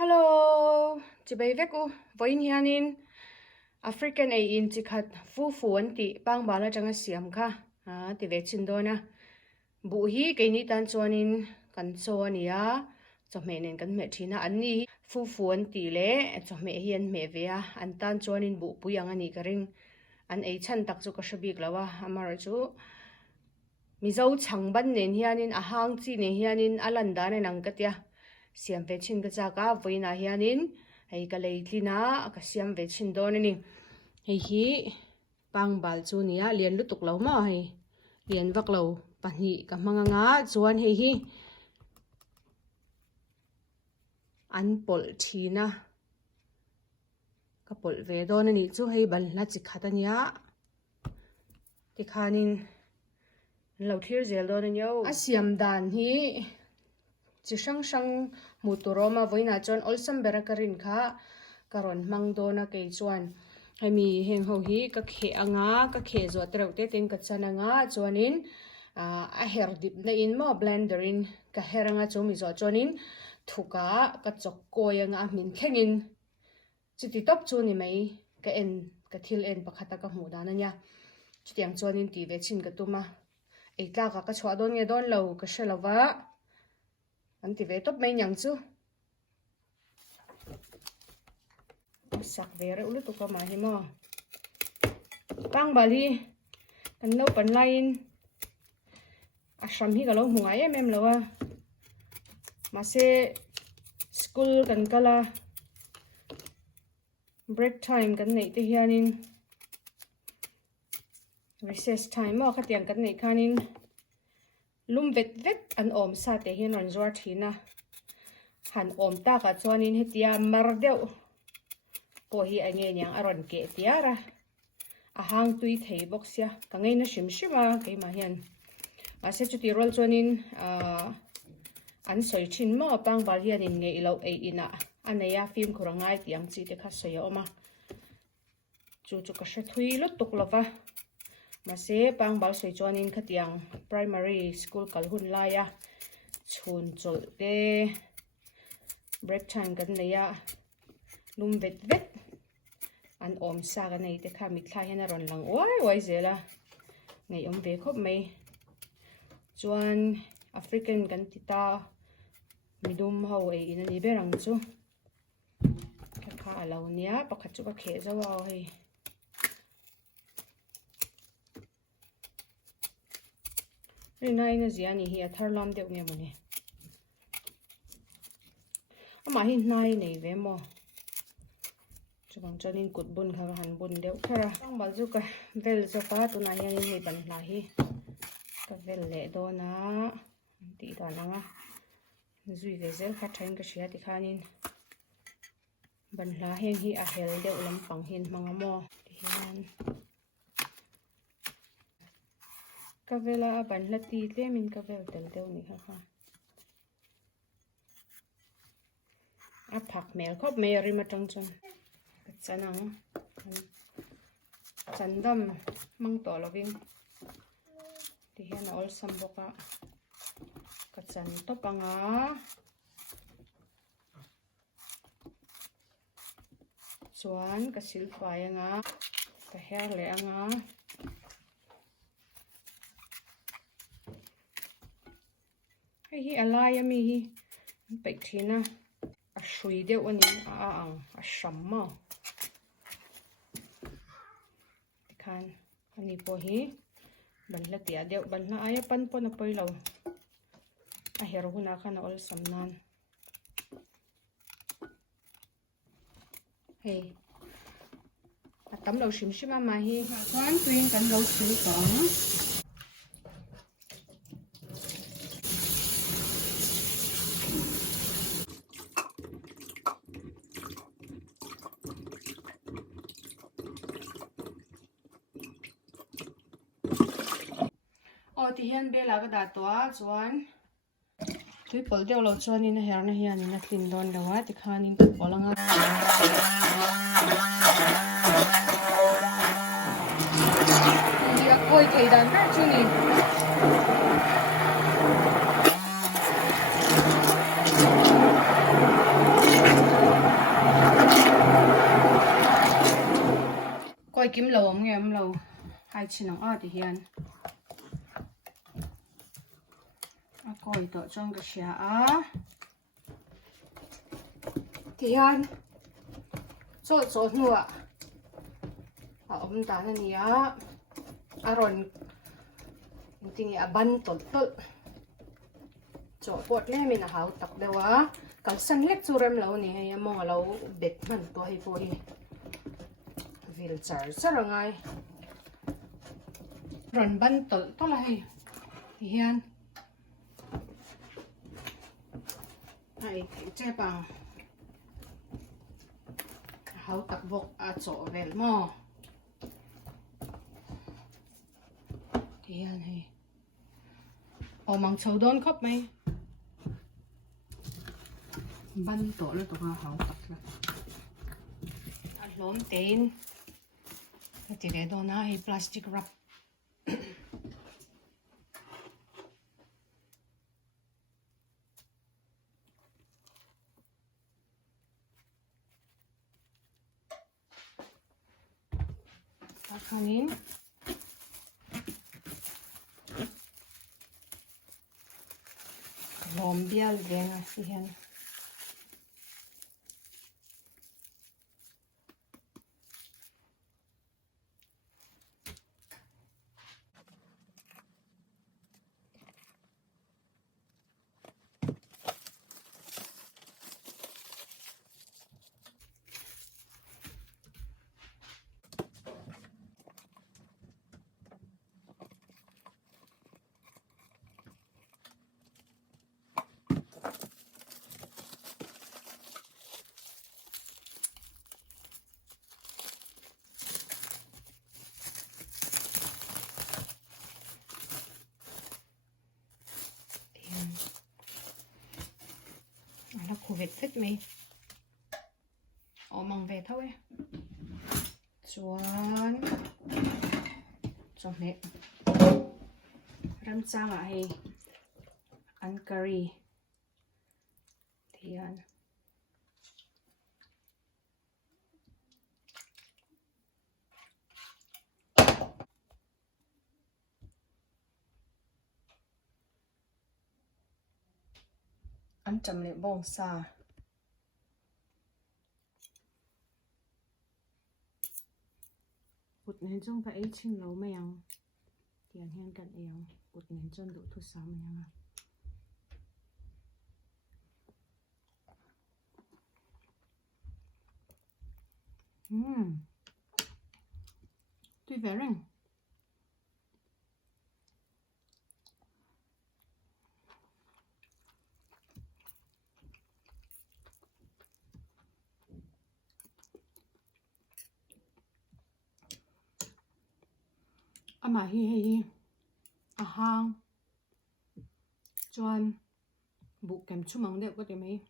Hello, chị bay vét u với hianin African aiah chị khát Fufu anh chị Pangbal là chẳng siam kha thì về chín đôi na bu hi cái ní tan chuanin kan cho ania cho mẹ nên kan mẹ thina anh ni Fufu anh chị lệ cho mẹ hian mẹ về anh tan chuanin bu puyang ani ka ring anh ấy chan tak chu ka shabik lawa amar chu mi zo chang ban nen hianin a hang chi ne hianin alanda ne nang katia siam ve chin ka chaka voina hianin hei ka leitlina ka siam ve chin don ani hei hi Pangbal chu nia lian lutuk lo ma hei lian vak lo pahnih ka hmanga nga chuan hei hi an pol thina ka pol ve don ani chu hei ban la chi khatania tikhanin lo thir zel don ani yo a siam dan hi chi sang sang muturoma voina chon olsam berakarin kha karon mangdona ke chuan hemi heng ho hi ka khe anga ka khe zo trote ten ka chana nga chuanin a her dip na in mo blenderin ka heranga chumi zo chonin thuka ka chok koyanga min khengin chuti top chu ni mai ka en ka thil en pakhata ka hmu dana nya chutiang chuanin ti ve chin ka tuma eitla ka chwa don nge don lo ka shelawa anh ti ve top mai nyang chu sak ve re ulu tu ka ma hi mo Pangbal hi kan no pan lain a sham hi ka lo hunga em lowa ma se school kan kala break time kan nei te hianin recess time mo khatiang kan nei khanin lum vet vet an om sa te hian an zuar thina han om ta ka chuanin he thiam mar deuh pawh hi ange nyang aron ke tiara a hang tui thei box ya ka ngei na shim shima ke ma hian a se chuti rol chuanin an soi thin mo Pangbal hian in ngei lo ei ina aneya film khurangai tiang chi te kha soya oma chu ka she thui lut tuk lova ma se Pangbal soi chuanin khatiang primary school kalhun laia chhun chol te break time kan neya lum vet vet an om sa ga nei te kha mi thla hian ron lang wai zela ngei om ve khop mai chuan African kan tita midum ho ei in ani berang chu kha alo nia pakhat chu ka khe zawa hei nai na ziani hi thar lam deuh nge mani ama hi nai nei ve mo chubang chanin kut bun kha han bun deuh thara Pangbal chu ka vel zo pa tu na hian hi ban hla hi ka vel le do na ti ta nanga zui ve zel kha thain ka shia ti khanin ban hla heng hi a hel deuh lampang hin hmanga mo ti hian ka vela ban hla ti tlemin ka vel tel deuh ni kha a phak mel khop me rima tang chon chanang chandam mang to lovin ti hian ol sam boka ka chan to panga chuan ka sil fai anga ka her le anga hei hi alai ami hi pek thina a shui deuh ani ang a sham ma tikhan ani po hi ban hla tia deuh ban hla aya pan pon a poi lo a her huna khana ol samnan hei a tam lo shim shima ma hi chuan tuin kan lo sil tawng ti hian bela ka da to chuan tui pol deuh lo chuan in a her na hian in a tin don dawa ti khanin polanga ya koi thei dan ka chu ni coi kiếm Lâwm nghe em lâu hai chị nóng thì hian coi tổ trong cái xe thì hian chỗ nữa ta nó nhỉ rồi tình ban tol chỗ bột lên mình hào tập đâu càng săn lết chu rem lâu nè hay mong lâu bệt mình to hay vô đi vil char rất là ngay rồi ban tol to là hay hian hay che bằng hào tập vok chỗ vel mo hian hay mang châu đón khóc mày ban tổ là tụi hào tập là Lâwm tên thì để đó na hay plastic wrap vangin Lâwm bial veng hian là khu vết phết mày mang về thôi chuan trong này ram chang hay ăn curry thian ăn chấm lại bông sa cột nến trong cái chinh lâu mèng tiền hian cận eo cột nến trong độ thu sáu mèng tuyệt vời rồi mà hi hang chuan bộ kèm chút mắm đẹp có thể mấy